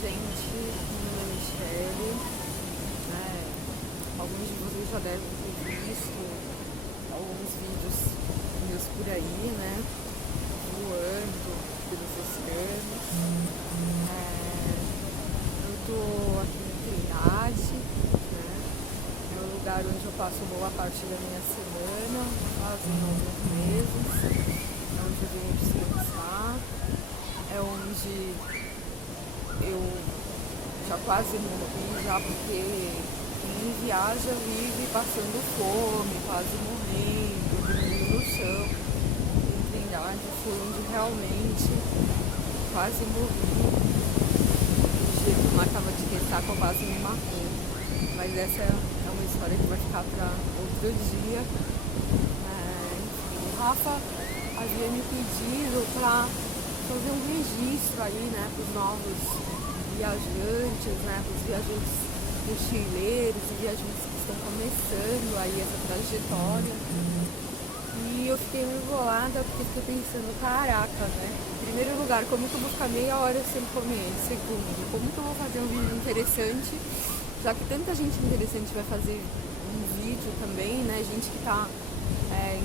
gente, meu nome é Michele, alguns de vocês já devem ter visto alguns vídeos meus por aí, né, voando pelos oceanos. Eu tô aqui na Trindade, né, é o lugar onde eu passo boa parte da minha semana, fazem alguns meses, é onde eu venho descansar, é onde eu já quase morri já, porque quem viaja vive passando fome, quase morrendo, dormindo no chão. Em Trindade foi onde realmente quase morri. O dia que o mar tava de ressaca, eu quase me matou. Mas essa é uma história que vai ficar para outro dia. Enfim, o Rafa havia me pedido para fazer um registro aí, né, para os novos viajantes, né, para os viajantes mochileiros e viajantes que estão começando aí essa trajetória. E eu fiquei enrolada porque fiquei pensando, caraca, né, em primeiro lugar, como que eu vou ficar meia hora sem comer? Segundo, como que eu vou fazer um vídeo interessante, já que tanta gente interessante vai fazer um vídeo também, né, gente que está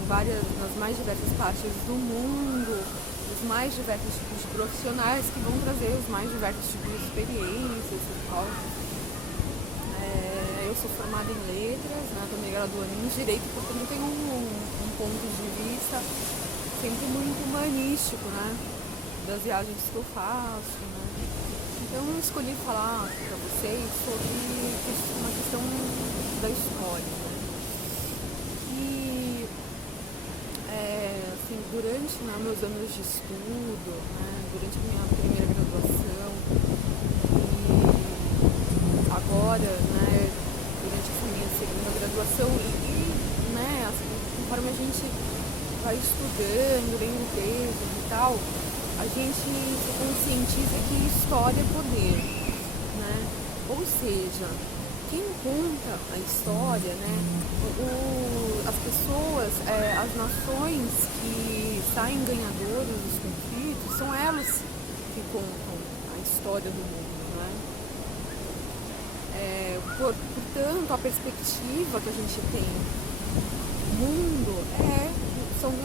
nas mais diversas partes do mundo, os mais diversos tipos de profissionais que vão trazer os mais diversos tipos de experiências e tal. Eu sou formada em letras, né, tô me graduando em direito, porque eu tenho um ponto de vista sempre muito humanístico, né, das viagens que eu faço, né. Então eu escolhi falar para vocês sobre uma questão da história, né. E assim, durante meus anos de estudo, né, durante a minha primeira graduação e agora, né, durante essa minha segunda graduação né, assim, conforme a gente vai estudando, lendo textos e tal, a gente se conscientiza que história é poder, né? Ou seja, quem conta a história, né, as pessoas, as nações que saem ganhadoras dos conflitos, são elas que contam a história do mundo, né? Portanto, a perspectiva que a gente tem do mundo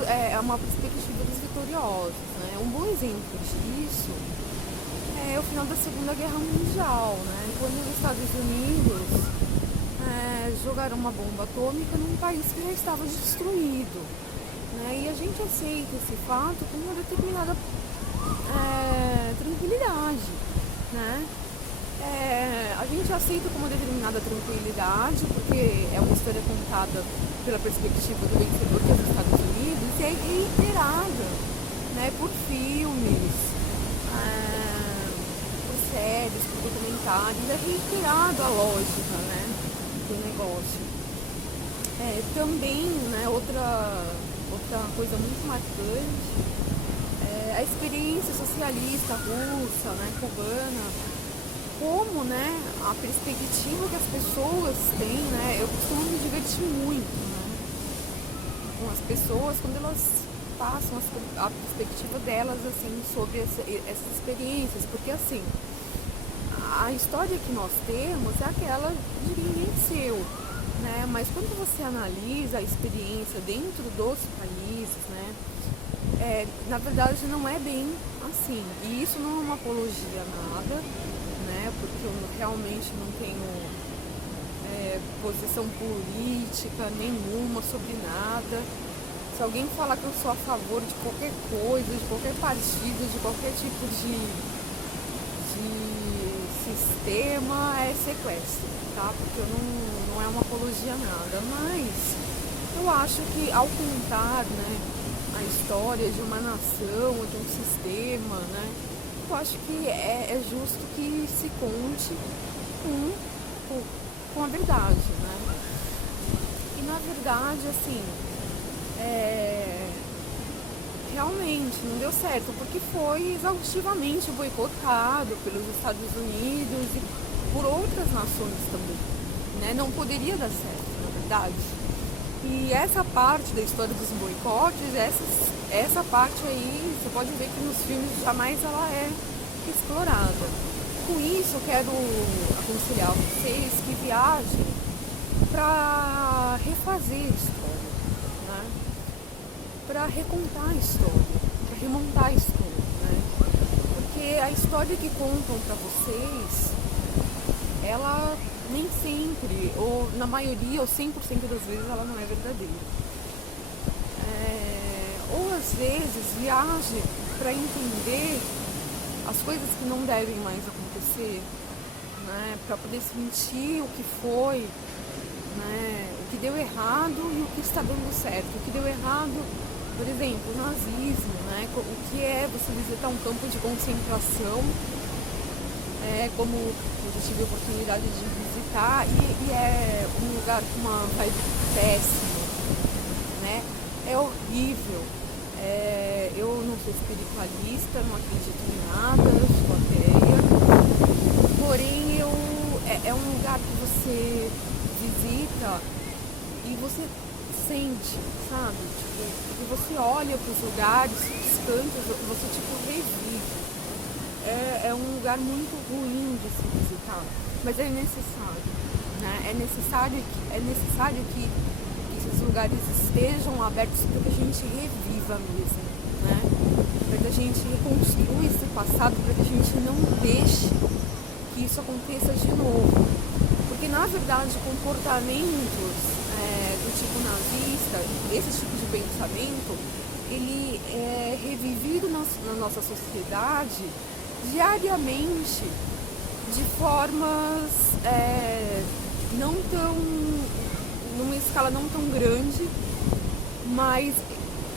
é uma perspectiva dos vitoriosos, né? Um bom exemplo disso é o final da Segunda Guerra Mundial, né? Quando os Estados Unidos jogaram uma bomba atômica num país que já estava destruído, né? E a gente aceita esse fato com uma determinada tranquilidade, né? A gente aceita com uma determinada tranquilidade, porque é uma história contada pela perspectiva do vencedor, que é os Estados Unidos, e é reiterada, né, por filmes, por séries, por documentários, é reiterada a lógica, né, do negócio. Também, né, outra coisa muito marcante é a experiência socialista russa, né, cubana, como, né, a perspectiva que as pessoas têm, né, eu costumo me divertir muito, né, com as pessoas quando elas passam a perspectiva delas, assim, sobre essas experiências, porque, assim, a história que nós temos é aquela de ninguém seu, né, mas quando você analisa a experiência dentro dos países, né, na verdade não é bem assim, e isso não é uma apologia a nada, né, porque eu realmente não tenho posição política nenhuma sobre nada. Se alguém falar que eu sou a favor de qualquer coisa, de qualquer partido, de qualquer tipo de sistema, é sequestro, tá? Porque não é uma apologia a nada, mas eu acho que ao contar, né, a história de uma nação, de um sistema, né, eu acho que é justo que se conte com a verdade, né? E na verdade, assim, realmente não deu certo, porque foi exaustivamente boicotado pelos Estados Unidos e por outras nações também, né? Não poderia dar certo, na verdade. E essa parte da história dos boicotes, essa parte aí, você pode ver que nos filmes jamais ela é explorada. com isso eu quero aconselhar vocês que viajem para refazer a história, né? Para recontar a história, para remontar a história, né? Porque a história que contam para vocês, ela nem sempre, ou na maioria, ou 100% das vezes, ela não é verdadeira. Ou às vezes viaje para entender as coisas que não devem mais acontecer, né? Para poder sentir o que foi, né? O que deu errado e o que está dando certo. O que deu errado, por exemplo, o nazismo, né? O que é você visitar um campo de concentração, como eu já tive a oportunidade de visitar, e é um lugar com uma vibe péssima, né? É horrível. Eu não sou espiritualista, não acredito em nada, sou ateia, porém é um lugar que você visita e você sente, sabe? Tipo, e você olha para os lugares, os cantos, você tipo revive. É um lugar muito ruim de se visitar, mas é necessário, né? É necessário que esses lugares estejam abertos para que a gente reviva mesmo, né? Para que a gente reconstrua esse passado, para que a gente não deixe que isso aconteça de novo. Porque, na verdade, comportamentos do tipo nazista, esse tipo de pensamento, ele é revivido na nossa sociedade diariamente de formas não tão, numa escala não tão grande, mas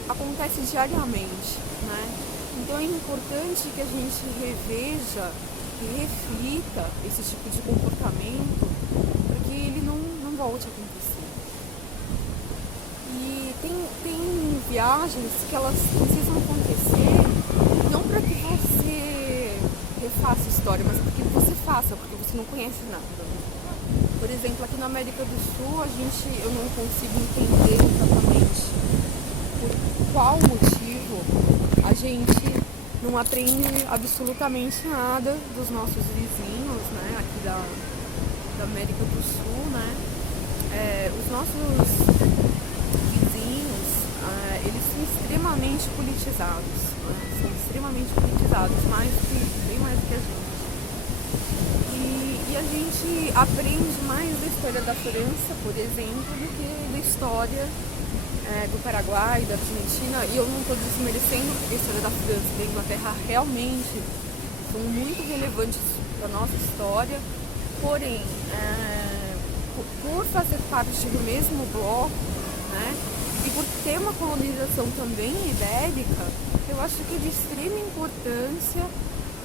acontece diariamente, né? Então é importante que a gente reveja e reflita esse tipo de comportamento para que ele não volte a acontecer. E tem viagens que elas precisam acontecer não para que você refaça a história, mas para que você faça, porque você não conhece nada. Por exemplo, aqui na América do Sul, eu não consigo entender exatamente por qual motivo a gente não aprende absolutamente nada dos nossos vizinhos, né, aqui da América do Sul, né. Os nossos vizinhos, eles são extremamente politizados, né, bem mais do que a gente. E a gente aprende mais da história da França, por exemplo, do que da história do Paraguai, da Argentina. E eu não estou desmerecendo, porque a história da França e da Inglaterra realmente são muito relevantes para a nossa história. Porém, por fazer parte do mesmo bloco, né, e por ter uma colonização também ibérica, eu acho que é de extrema importância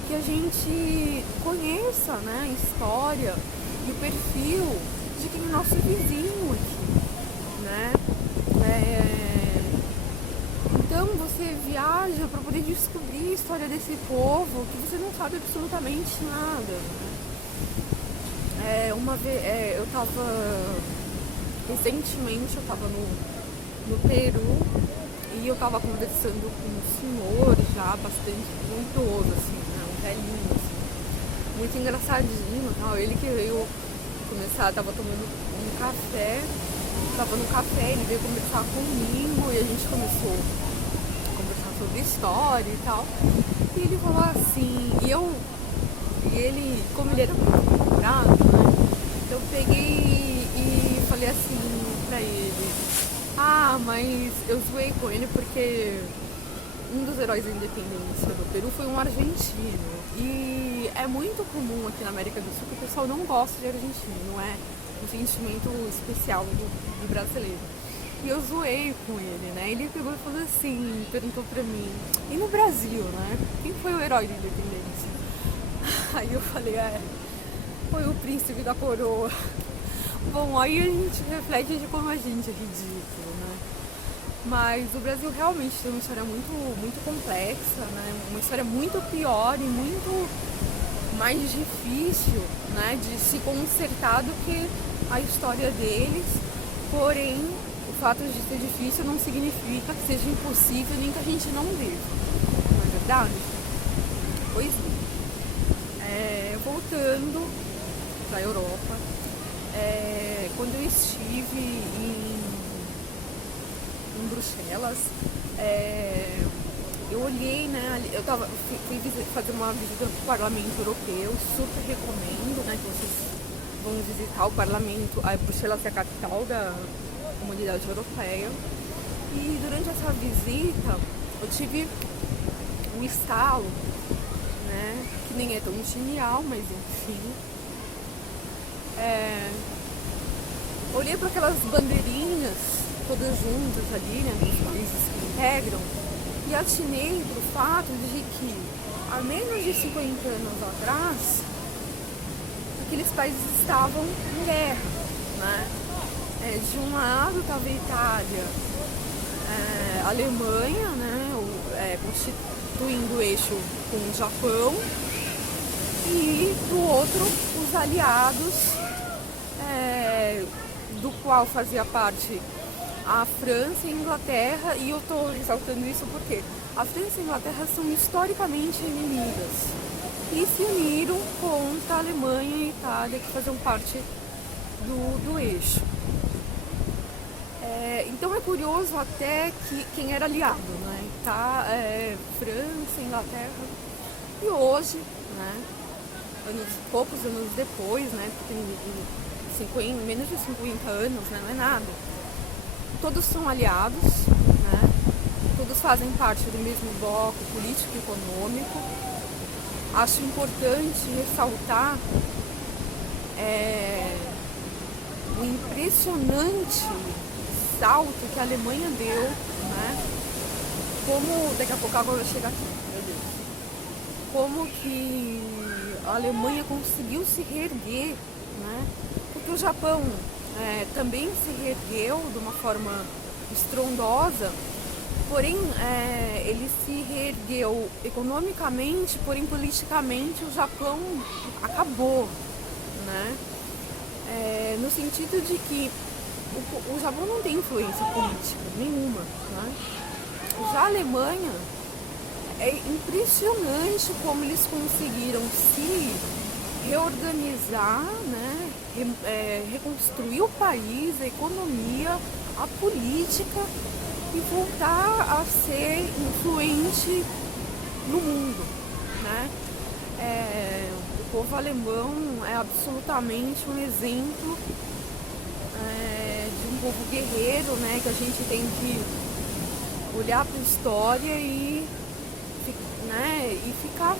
que a gente conheça, né, a história e o perfil de quem é nosso vizinho aqui, né? Então você viaja para poder descobrir a história desse povo que você não sabe absolutamente nada, né? Uma vez recentemente eu estava no Peru e eu estava conversando com um senhor já bastante idoso, assim, né? Velhinho, assim, muito engraçadinho, tal. Ele que veio começar, tava tomando um café, tava no café, ele veio conversar comigo e a gente começou a conversar sobre história e tal. E ele falou assim, e ele, como ele era muito bravo, né? Eu peguei e falei assim pra ele, mas eu zoei com ele porque um dos heróis da independência do Peru foi um argentino. E é muito comum aqui na América do Sul que o pessoal não gosta de argentino, não é um sentimento especial do brasileiro. E eu zoei com ele, né? Ele pegou e falou assim, perguntou pra mim, e no Brasil, né? Quem foi o herói da independência? Aí eu falei, foi o príncipe da coroa. Bom, aí a gente reflete de como a gente é ridículo, né? Mas o Brasil realmente tem uma história muito, muito complexa, né? Uma história muito pior e muito mais difícil, né, de se consertar do que a história deles. Porém, o fato de ser difícil não significa que seja impossível nem que a gente não deva. Não é verdade? Pois é. Voltando para a Europa. Quando eu estive em Bruxelas, eu olhei, né, fui fazer uma visita para o Parlamento Europeu, super recomendo, né, que vocês vão visitar o Parlamento. A Bruxelas é a capital da Comunidade Europeia. E durante essa visita eu tive um estalo, né, que nem é tão genial, mas enfim. Olhei para aquelas bandeirinhas todas juntas ali, né, dos países que integram, e atinei para o fato de que há menos de 50 anos atrás aqueles países estavam em guerra, né? De um lado estava a Itália, a Alemanha, né, constituindo o eixo com o Japão, e do outro os aliados, do qual fazia parte a França e a Inglaterra. E eu estou ressaltando isso porque a França e a Inglaterra são historicamente inimigas e se uniram contra a Alemanha e a Itália, que faziam parte do eixo. Então é curioso até que quem era aliado, né? França, Inglaterra. E hoje, né, poucos anos depois, né, menos de 50 anos, né, não é nada, todos são aliados, né, todos fazem parte do mesmo bloco político e econômico. Acho importante ressaltar o impressionante salto que a Alemanha deu, né? Como, daqui a pouco a água vai chegar aqui, meu Deus. Como que a Alemanha conseguiu se reerguer, né? Porque o Japão também se reergueu de uma forma estrondosa, porém ele se reergueu economicamente, porém politicamente o Japão acabou, né? No sentido de que o Japão não tem influência política nenhuma, né? Já a Alemanha, é impressionante como eles conseguiram se reorganizar, né? Reconstruir o país, a economia, a política e voltar a ser influente no mundo, né? O povo alemão é absolutamente um exemplo de um povo guerreiro, né? Que a gente tem que olhar para a história e ficar,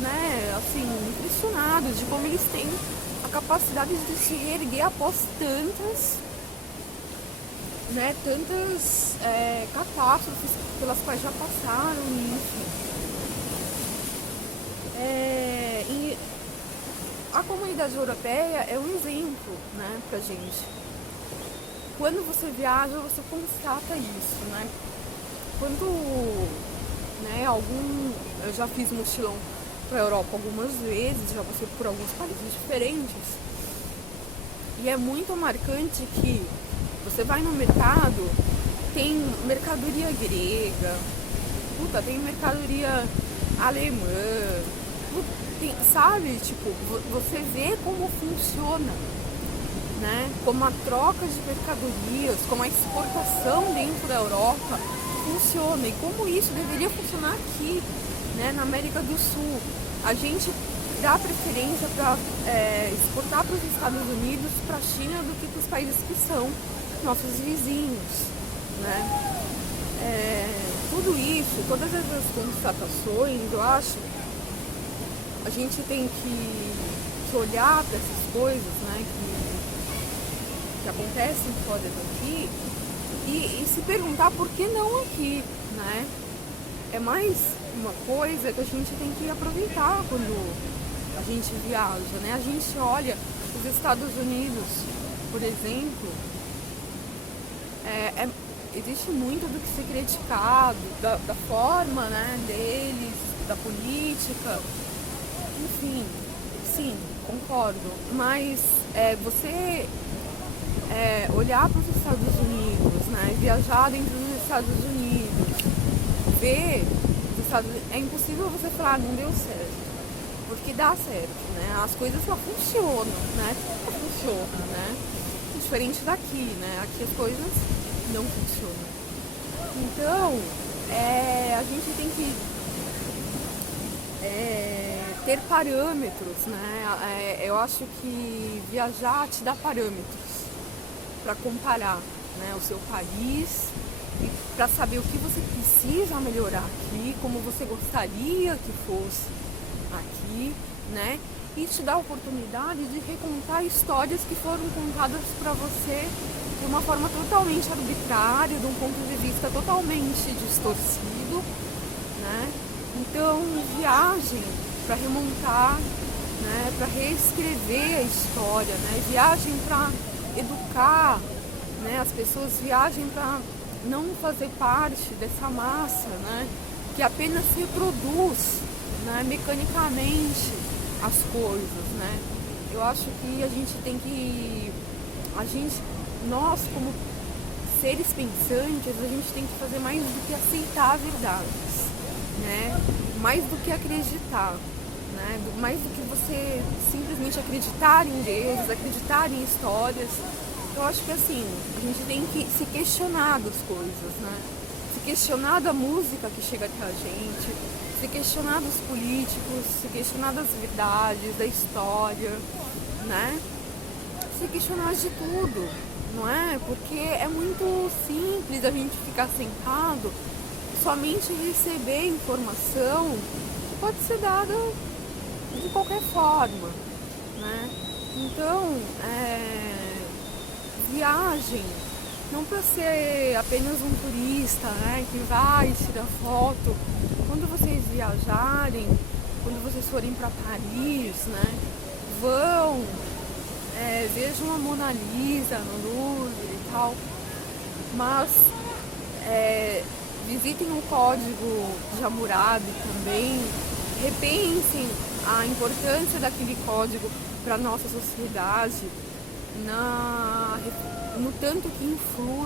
né, assim, impressionados de como eles têm a capacidade de se reerguer após tantas catástrofes pelas quais já passaram, enfim. E a comunidade europeia é um exemplo, né, pra gente. Quando você viaja, você constata isso, né? Quando, né, eu já fiz mochilão pra Europa algumas vezes, já passei por alguns países diferentes, e é muito marcante que você vai no mercado, tem mercadoria grega, tem mercadoria alemã, sabe? Tipo, você vê como funciona, né? Como a troca de mercadorias, como a exportação dentro da Europa funciona e como isso deveria funcionar aqui, né? Na América do Sul. A gente dá preferência para exportar para os Estados Unidos, para a China, do que para os países que são nossos vizinhos, né? Tudo isso, todas essas constatações, eu acho, a gente tem que olhar para essas coisas, né, que acontecem fora daqui e se perguntar por que não aqui, né? É mais uma coisa que a gente tem que aproveitar quando a gente viaja, né? A gente olha os Estados Unidos, por exemplo, existe muito do que ser criticado, da forma, né, deles, da política, enfim, sim, concordo, mas você olhar para os Estados Unidos, né, viajar dentro dos Estados Unidos, ver os Estados Unidos, é impossível você falar, não deu certo, porque dá certo, né? As coisas lá funcionam, né? Tudo funciona, né? Diferente daqui, né? Aqui as coisas não funcionam. Então, a gente tem que ter parâmetros, né? Eu acho que viajar te dá parâmetros para comparar, né, o seu país e para saber o que você precisa melhorar aqui, como você gostaria que fosse aqui, né? E te dá a oportunidade de recontar histórias que foram contadas para você de uma forma totalmente arbitrária, de um ponto de vista totalmente distorcido, né? Então, viagem para remontar, né, para reescrever a história, né? Viagem para educar, né, as pessoas, viagem para não fazer parte dessa massa, né, que apenas reproduz, né, mecanicamente as coisas, né? Eu acho que a gente tem que, nós como seres pensantes, a gente tem que fazer mais do que aceitar verdades, né? Mais do que acreditar, né? Mais do que você simplesmente acreditar em Deus, acreditar em histórias. Eu acho que assim, a gente tem que se questionar das coisas, né? Se questionar da música que chega até a gente, se questionar dos políticos, se questionar das verdades, da história, né? Se questionar de tudo, não é? Porque é muito simples a gente ficar sentado somente receber informação que pode ser dada de qualquer forma, né? Então, viagem não para ser apenas um turista, né, que vai tirar foto. Quando vocês viajarem, quando vocês forem para Paris, né, vão, vejam a Mona Lisa no Louvre e tal, mas visitem o Código de Hammurabi também, repensem a importância daquele código para a nossa sociedade, no tanto que influi